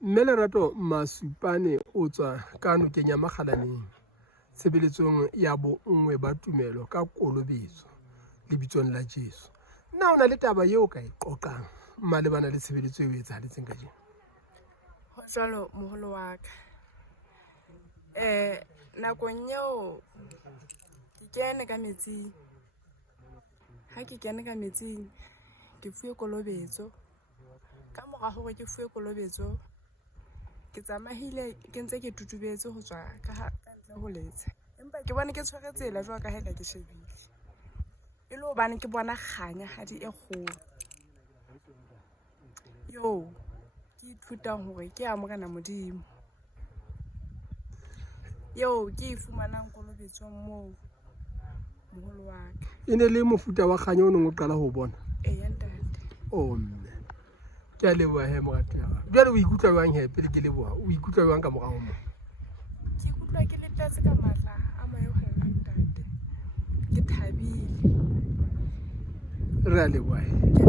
Mme Lerato Masupane o tswa ka nokeng ya Makgalaneng tshebeletsong ya bonngwe ba tumelo ka Kolobetso lebitsong la Jesu. Na o na le taba eo ka e qoqang malebana le tshebeletso eo e etsahetseng ka jeno? Ho jwalo moholo wa ka. Nakong eo ke kene ka metsing. Ha ke kene ka metsing, ke fuwe Kolobetso. Ka mora hore ke fuwe Kolobetso, ke tsamahile ke ntse ke tutubetse ho tswa ka ntle ho letshe. Empa ke bona ke tshware tsela jwalo ka ha ke shebile. E le hobane ke bona kganyahadi e kgolo. Ke ithutang hore ke ya Morena Modimo. Ke fumanang Kolobetsong moo moholo wa ka. E ne le mofuta wa kganya o neng o qala ho bona? Eya ntate. Mme ke a leboha he moratuwa. Jwale o ikutlwa jwang he pele ke leboha? O ikutlwa jwang ka mora ho mo? Ke ikutlwa ke lepetse ka matla a moya ho ntate. Ke thabile. Re a leboha he.